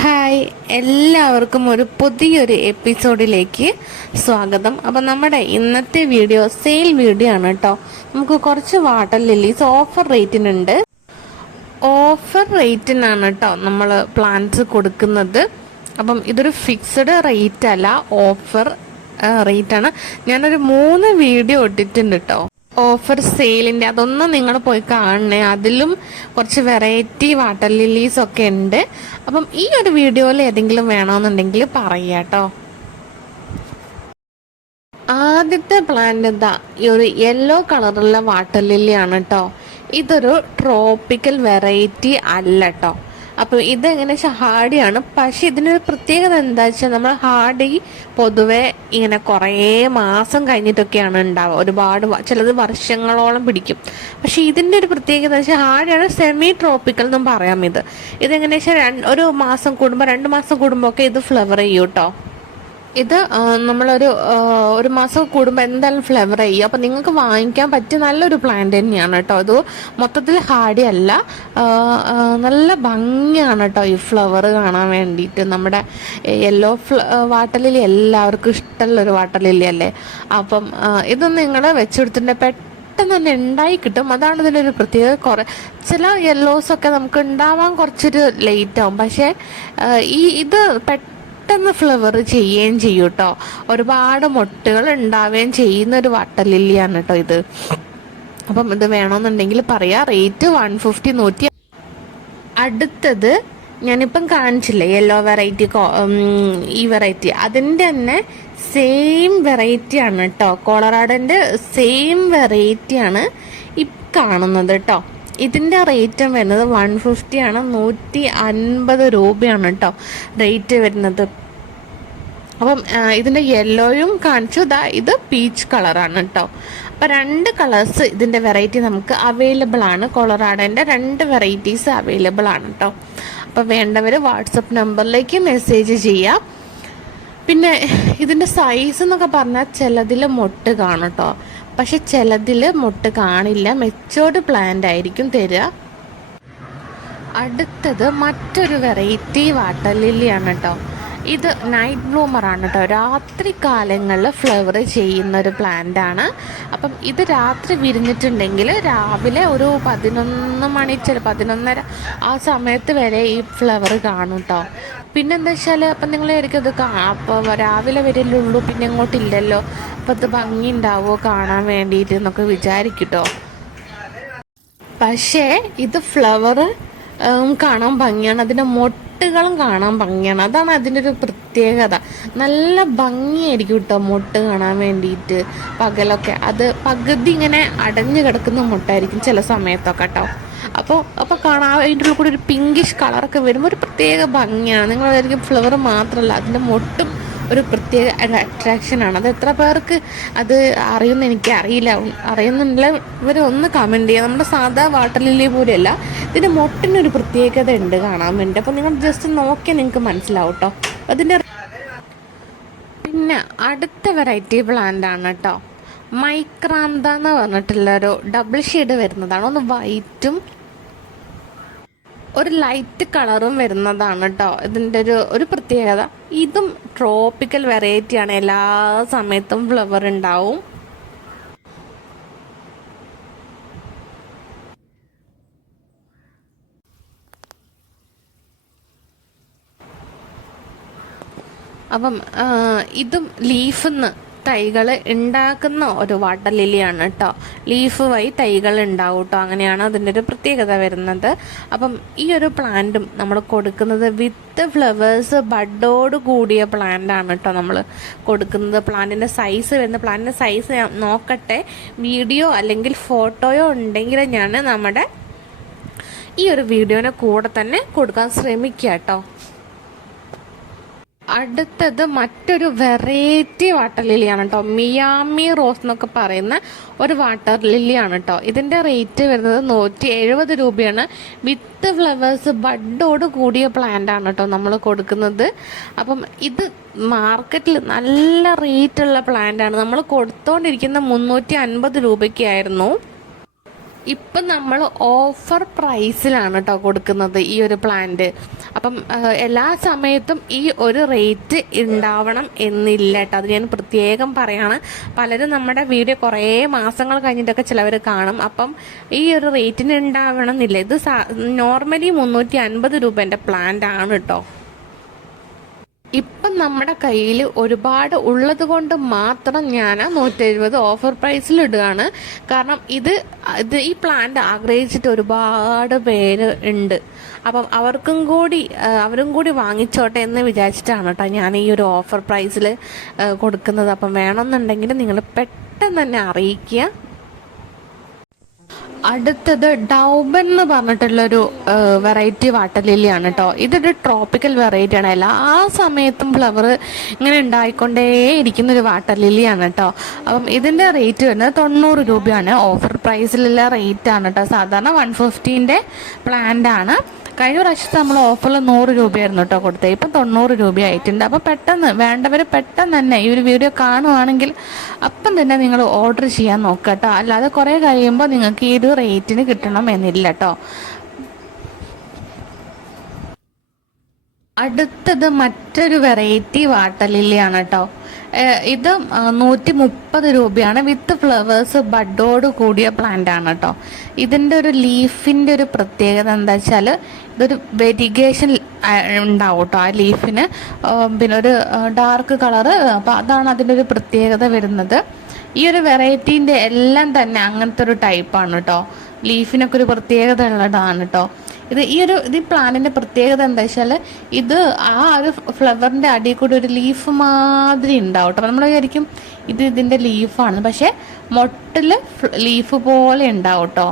Hi, എല്ലാവർക്കും ഒരു പുതിയൊരു എപ്പിസോഡിലേക്ക് സ്വാഗതം. അപ്പം നമ്മുടെ ഇന്നത്തെ വീഡിയോ സെയിൽ വീഡിയോ ആണ് കേട്ടോ. നമുക്ക് കുറച്ച് വാട്ടർ ലില്ലീസ് ഓഫർ റേറ്റിനുണ്ട്. ഓഫർ റേറ്റിനാണ് കേട്ടോ നമ്മൾ പ്ലാന്റ്സ് കൊടുക്കുന്നത്. അപ്പം ഇതൊരു ഫിക്സഡ് റേറ്റ് അല്ല, ഓഫർ റേറ്റാണ്. ഞാനൊരു 3 വീഡിയോ ഇട്ടിട്ടുണ്ട് കേട്ടോ ഓഫർ സെയിലിൻ്റെ. അതൊന്നും നിങ്ങൾ പോയി കാണണേ. അതിലും കുറച്ച് വെറൈറ്റി വാട്ടർ ലില്ലീസ് ഒക്കെ ഉണ്ട്. അപ്പം ഈ ഒരു വീഡിയോയിൽ ഏതെങ്കിലും വേണമെന്നുണ്ടെങ്കിൽ പറയാം കേട്ടോ. ആദ്യത്തെ പ്ലാന്റ് ഇതാ, ഈ ഒരു യെല്ലോ കളറുള്ള വാട്ടർ ലില്ലി ആണ് കേട്ടോ. ഇതൊരു ട്രോപ്പിക്കൽ വെറൈറ്റി അല്ല കേട്ടോ. അപ്പോൾ ഇതെങ്ങനെ വെച്ചാൽ ഹാർഡിയാണ്. പക്ഷെ ഇതിനൊരു പ്രത്യേകത എന്താ വെച്ചാൽ, നമ്മൾ ഹാർഡി പൊതുവെ ഇങ്ങനെ കുറേ മാസം കഴിഞ്ഞിട്ടൊക്കെയാണ് ഉണ്ടാവുക. ഒരുപാട് ചിലത് വർഷങ്ങളോളം പിടിക്കും. പക്ഷെ ഇതിൻ്റെ ഒരു പ്രത്യേകത വെച്ചാൽ ഹാർഡിയാണ്, സെമി ട്രോപ്പിക്കൽ എന്നും പറയാം. ഇതെങ്ങനെ വെച്ചാൽ ഒരു മാസം കൂടുമ്പോൾ 2 മാസം കൂടുമ്പോൾ ഒക്കെ ഇത് ഫ്ലവർ ചെയ്യും കേട്ടോ. ഇത് ഒരു മാസം കൂടുമ്പോൾ എന്തായാലും ഫ്ലവർ ചെയ്യും. അപ്പം നിങ്ങൾക്ക് വാങ്ങിക്കാൻ പറ്റിയ നല്ലൊരു പ്ലാന്റ് തന്നെയാണ് കേട്ടോ. ഇത് മൊത്തത്തിൽ ഹാർഡി അല്ല, നല്ല ഭംഗിയാണ് കേട്ടോ ഈ ഫ്ലവർ കാണാൻ വേണ്ടിയിട്ട്. നമ്മുടെ യെല്ലോ വാട്ടർ ലില്ലി എല്ലാവർക്കും ഇഷ്ടമുള്ളൊരു വാട്ടർ ലില്ലി അല്ലേ. അപ്പം ഇത് നിങ്ങൾ വെച്ചെടുത്തിട്ട് പെട്ടെന്ന് തന്നെ ഉണ്ടായി കിട്ടും. അതാണ് ഇതിൻ്റെ ഒരു പ്രത്യേകത. ചില യെല്ലോസൊക്കെ നമുക്ക് ഉണ്ടാവാൻ കുറച്ചൊരു ലേറ്റ് ആവും. പക്ഷേ ഇത് പെട്ടെന്ന് ഫ്ലവർ ചെയ്യുകയും ചെയ്യും കേട്ടോ. ഒരുപാട് മൊട്ടുകൾ ഉണ്ടാവുകയും ചെയ്യുന്ന ഒരു വാട്ടർ ലില്ലിയാണ് കേട്ടോ ഇത്. അപ്പം ഇത് വേണമെന്നുണ്ടെങ്കിൽ പറയാം. റേറ്റ് 150, 100. അടുത്തത് ഞാനിപ്പം കാണിച്ചില്ലേ, യെല്ലോ വെറൈറ്റി, ഈ വെറൈറ്റി അതിൻ്റെ തന്നെ സെയിം വെറൈറ്റി ആണ് കേട്ടോ. കൊളറാഡോൻ്റെ സെയിം വെറൈറ്റിയാണ് ഈ കാണുന്നത് കേട്ടോ. ഇതിൻ്റെ റേറ്റ് വരുന്നത് 150 ആണ്. 150 രൂപയാണ് കേട്ടോ റേറ്റ് വരുന്നത്. അപ്പം ഇതിൻ്റെ യെല്ലോയും കാണിച്ചു. ഇത് പീച്ച് കളറാണ് കേട്ടോ. അപ്പം 2 കളേഴ്സ് ഇതിൻ്റെ വെറൈറ്റി നമുക്ക് അവൈലബിൾ ആണ്. കൊളറാഡോൻ്റെ 2 വെറൈറ്റീസ് അവൈലബിൾ ആണ് കേട്ടോ. അപ്പം വേണ്ടവർ വാട്സപ്പ് നമ്പറിലേക്ക് മെസ്സേജ് ചെയ്യാം. പിന്നെ ഇതിൻ്റെ സൈസ് എന്നൊക്കെ പറഞ്ഞാൽ ചിലതിൽ മൊട്ട് കാണും കേട്ടോ, പക്ഷെ ചിലതിൽ മൊട്ട് കാണില്ല. മെച്ചോർഡ് പ്ലാന്റ് ആയിരിക്കും തരിക. അടുത്തത് മറ്റൊരു വെറൈറ്റി വാട്ടർ ലില്ലിയാണ് കേട്ടോ. ഇത് നൈറ്റ് ബ്ലൂമറാണ് കേട്ടോ. രാത്രി കാലങ്ങളിൽ ഫ്ലവർ ചെയ്യുന്ന ഒരു പ്ലാന്റ് ആണ്. അപ്പം ഇത് രാത്രി വിരിഞ്ഞിട്ടുണ്ടെങ്കിൽ രാവിലെ ഒരു 11 മണി, ചില 11:30 ആ സമയത്ത് വരെ ഈ ഫ്ലവർ കാണും കേട്ടോ. പിന്നെന്താ വെച്ചാൽ, അപ്പം നിങ്ങൾ ആയിരിക്കും ഇത് അപ്പോൾ രാവിലെ വരല്ലുള്ളൂ, പിന്നെ ഇങ്ങോട്ടില്ലല്ലോ, അപ്പം ഇത് ഭംഗി ഉണ്ടാവുമോ കാണാൻ വേണ്ടിയിട്ട് എന്നൊക്കെ വിചാരിക്കും കേട്ടോ. പക്ഷേ ഇത് ഫ്ലവർ കാണാൻ ഭംഗിയാണ്, അതിൻ്റെ മൊട്ടുകളും കാണാൻ ഭംഗിയാണ്. അതാണ് അതിൻ്റെ ഒരു പ്രത്യേകത. നല്ല ഭംഗിയായിരിക്കും കേട്ടോ മൊട്ട് കാണാൻ വേണ്ടിയിട്ട്. പകലൊക്കെ അത് പകുതി ഇങ്ങനെ അടഞ്ഞു കിടക്കുന്ന മൊട്ടായിരിക്കും ചില സമയത്തൊക്കെ കേട്ടോ. അപ്പോൾ കാണാൻ അതിൻ്റെ ഉള്ളിൽ കൂടി ഒരു പിങ്കിഷ് കളറൊക്കെ വരുമ്പോൾ ഒരു പ്രത്യേക ഭംഗിയാണ്. നിങ്ങളായിരിക്കും ഫ്ലവർ മാത്രമല്ല, അതിൻ്റെ മൊട്ടും ഒരു പ്രത്യേക അട്രാക്ഷനാണ്. അത് എത്ര പേർക്ക് അത് അറിയുമെന്ന് എനിക്ക് അറിയില്ല. അറിയുന്നില്ല ഇവർ ഒന്ന് കമൻറ്റ് ചെയ്യുക. നമ്മുടെ സാധാ വാട്ടർ ലില്ലി പോലെയല്ല, ഇതിൻ്റെ മൊട്ടിനൊരു പ്രത്യേകത ഉണ്ട് കാണാൻ വേണ്ടി. അപ്പോൾ നിങ്ങൾ ജസ്റ്റ് നോക്കിയാൽ നിങ്ങൾക്ക് മനസ്സിലാവും കേട്ടോ അതിൻ്റെ. പിന്നെ അടുത്ത വെറൈറ്റി പ്ലാന്റ് ആണ് കേട്ടോ. മൈക്രാന്ത എന്ന് പറഞ്ഞിട്ടുള്ളൊരു ഡബിൾ ഷെയ്ഡ് വരുന്നതാണ്. ഒന്ന് വൈറ്റും ഒരു ലൈറ്റ് കളറും വരുന്നതാണ് കേട്ടോ. ഇതിൻ്റെ ഒരു പ്രത്യേകത, ഇതും ട്രോപ്പിക്കൽ വെറൈറ്റിയാണ്. എല്ലാ സമയത്തും ഫ്ലവർ ഉണ്ടാവും. അപ്പം ഇതും ലീഫിന്ന് തൈകൾ ഉണ്ടാക്കുന്ന ഒരു വാട്ടർ ലില്ലിയാണ് കേട്ടോ. ലീഫ് വഴി തൈകൾ ഉണ്ടാവും കേട്ടോ. അങ്ങനെയാണ് അതിൻ്റെ ഒരു പ്രത്യേകത വരുന്നത്. അപ്പം ഈ ഒരു പ്ലാന്റും നമ്മൾ കൊടുക്കുന്നത് വിത്ത് ഫ്ലവേഴ്സ് ബഡോട് കൂടിയ പ്ലാന്റ് ആണ് കേട്ടോ നമ്മൾ കൊടുക്കുന്നത്. പ്ലാന്റിൻ്റെ സൈസ് ഞാൻ നോക്കട്ടെ, വീഡിയോ അല്ലെങ്കിൽ ഫോട്ടോയോ ഉണ്ടെങ്കിൽ ഞാൻ നമ്മുടെ ഈ ഒരു വീഡിയോനെ കൂടെ തന്നെ കൊടുക്കാൻ ശ്രമിക്കാം കേട്ടോ. അടുത്തത് മറ്റൊരു വെറൈറ്റി വാട്ടർ ലില്ലിയാണ് കേട്ടോ. മിയാമി റോസ് എന്നൊക്കെ പറയുന്ന ഒരു വാട്ടർ ലില്ലിയാണ് കേട്ടോ. ഇതിൻ്റെ റേറ്റ് വരുന്നത് 170 രൂപയാണ്. വിത്ത് ഫ്ലവേഴ്സ് ബഡോട് കൂടിയ പ്ലാന്റ് ആണ് കേട്ടോ നമ്മൾ കൊടുക്കുന്നത്. അപ്പം ഇത് മാർക്കറ്റിൽ നല്ല റേറ്റുള്ള പ്ലാന്റ് ആണ്. നമ്മൾ കൊടുത്തോണ്ടിരിക്കുന്ന 350 രൂപയ്ക്കായിരുന്നു. ഇപ്പം നമ്മൾ ഓഫർ പ്രൈസിലാണ് കേട്ടോ കൊടുക്കുന്നത് ഈ ഒരു പ്ലാന്റ്. അപ്പം എല്ലാ സമയത്തും ഈ ഒരു റേറ്റ് ഉണ്ടാവണം എന്നില്ല കേട്ടോ. അത് ഞാൻ പ്രത്യേകം പറയാണ്. പലരും നമ്മുടെ വീഡിയോ കുറേ മാസങ്ങൾ കഴിഞ്ഞിട്ടൊക്കെ ചിലവർ കാണും. അപ്പം ഈ ഒരു റേറ്റിന് ഉണ്ടാവണം എന്നില്ല. ഇത് നോർമലി 350 രൂപേൻ്റെ പ്ലാന്റ് ആണ് കേട്ടോ. ഇപ്പം നമ്മുടെ കയ്യിൽ ഒരുപാട് ഉള്ളത് കൊണ്ട് മാത്രം ഞാൻ 170 ഓഫർ പ്രൈസിൽ ഇടുകയാണ്. കാരണം ഇത് ഈ പ്ലാന്റ് ആഗ്രഹിച്ചിട്ട് ഒരുപാട് പേര് ഉണ്ട്. അപ്പം അവരും കൂടി വാങ്ങിച്ചോട്ടെ എന്ന് വിചാരിച്ചിട്ടാണ് കേട്ടോ ഞാൻ ഈ ഒരു ഓഫർ പ്രൈസിൽ കൊടുക്കുന്നത്. അപ്പം വേണമെന്നുണ്ടെങ്കിൽ നിങ്ങൾ പെട്ടെന്ന് തന്നെ അറിയിക്കുക. അടുത്തത് ഡൗബൻ എന്ന് പറഞ്ഞിട്ടുള്ളൊരു വെറൈറ്റി വാട്ടർ ലില്ലിയാണ് കേട്ടോ. ഇതൊരു ട്രോപ്പിക്കൽ വെറൈറ്റിയാണ്. എല്ലാ സമയത്തും ഫ്ലവർ ഇങ്ങനെ ഉണ്ടായിക്കൊണ്ടേ ഇരിക്കുന്നൊരു വാട്ടർ ലില്ലിയാണ് കേട്ടോ. അപ്പം ഇതിൻ്റെ റേറ്റ് വരുന്നത് 90 രൂപയാണ്. ഓഫർ പ്രൈസിലുള്ള റേറ്റ് ആണ് കേട്ടോ. സാധാരണ 150ൻ്റെ പ്ലാന്റ് ആണ്. കഴിഞ്ഞ പ്രാവശ്യത്തെ നമ്മൾ ഓഫറിൽ 100 രൂപയായിരുന്നു കേട്ടോ കൊടുത്തത്. ഇപ്പം 90 രൂപയായിട്ടുണ്ട്. അപ്പോൾ പെട്ടെന്ന് വേണ്ടവർ പെട്ടെന്ന് തന്നെ ഈ ഒരു വീഡിയോ കാണുവാണെങ്കിൽ അപ്പം തന്നെ നിങ്ങൾ ഓർഡർ ചെയ്യാൻ നോക്കുക കേട്ടോ. അല്ലാതെ കുറേ കഴിയുമ്പോൾ നിങ്ങൾക്ക് ഈ ഒരു റേറ്റിന് കിട്ടണം എന്നില്ല കേട്ടോ. അടുത്തത് മറ്റൊരു വെറൈറ്റി വാട്ടർ ലില്ലിയാണ് കേട്ടോ. ഇത് 130 രൂപയാണ്. വിത്ത് ഫ്ലവേഴ്സ് ബഡോട് കൂടിയ പ്ലാന്റ് ആണ് കേട്ടോ. ഇതിൻ്റെ ഒരു ലീഫിൻ്റെ ഒരു പ്രത്യേകത എന്താ വെച്ചാൽ ഇതൊരു വെരിഗേഷൻ ഉണ്ടാവും കേട്ടോ. ആ ലീഫിന് പിന്നെ ഒരു ഡാർക്ക് കളറ്. അപ്പോൾ അതാണ് അതിൻ്റെ ഒരു പ്രത്യേകത വരുന്നത്. ഈ ഒരു വെറൈറ്റീൻ്റെ എല്ലാം തന്നെ അങ്ങനത്തെ ഒരു ടൈപ്പാണ് കേട്ടോ. ലീഫിനൊക്കെ ഒരു പ്രത്യേകത ഉള്ളതാണ് കേട്ടോ. ഇത് പ്ലാന്റിൻ്റെ പ്രത്യേകത എന്താ വെച്ചാൽ ഇത് ആ ഒരു ഫ്ലവറിൻ്റെ അടിയിൽ കൂടി ഒരു ലീഫ് മാതിരി ഉണ്ടാവും കേട്ടോ. നമ്മൾ വിചാരിക്കും ഇതിൻ്റെ ലീഫാണ്, പക്ഷേ മൊട്ടിൽ ലീഫ് പോലെ ഉണ്ടാവും കേട്ടോ.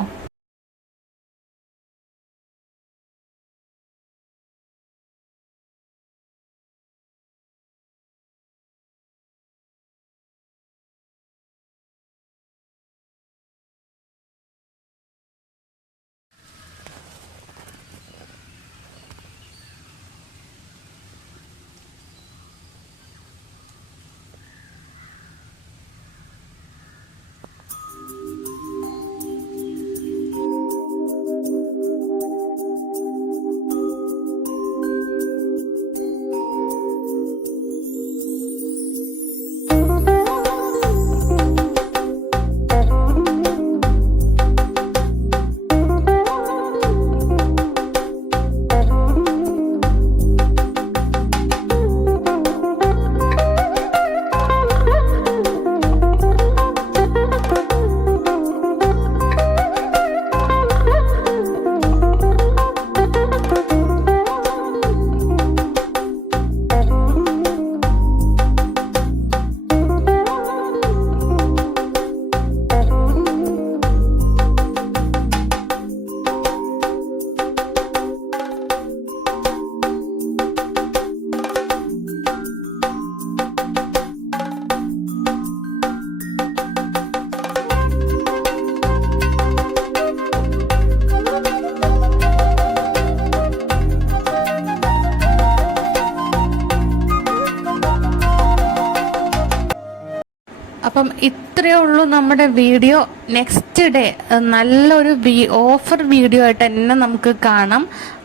അപ്പം ഇത്രയേ ഉള്ളൂ നമ്മുടെ വീഡിയോ. നെക്സ്റ്റ് ഡേ നല്ലൊരു ഓഫർ വീഡിയോ ആയിട്ട് തന്നെ നമുക്ക് കാണാം.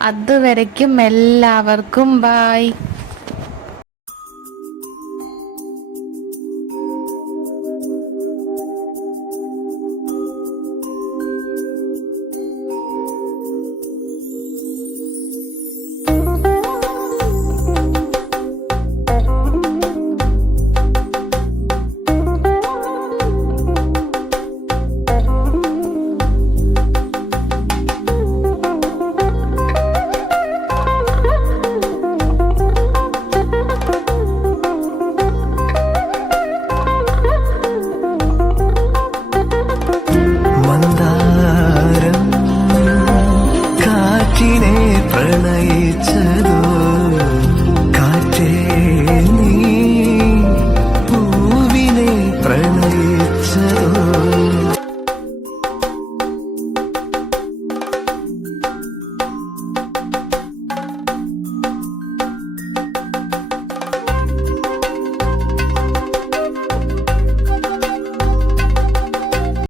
അതുവരയ്ക്കും എല്ലാവർക്കും ബൈ.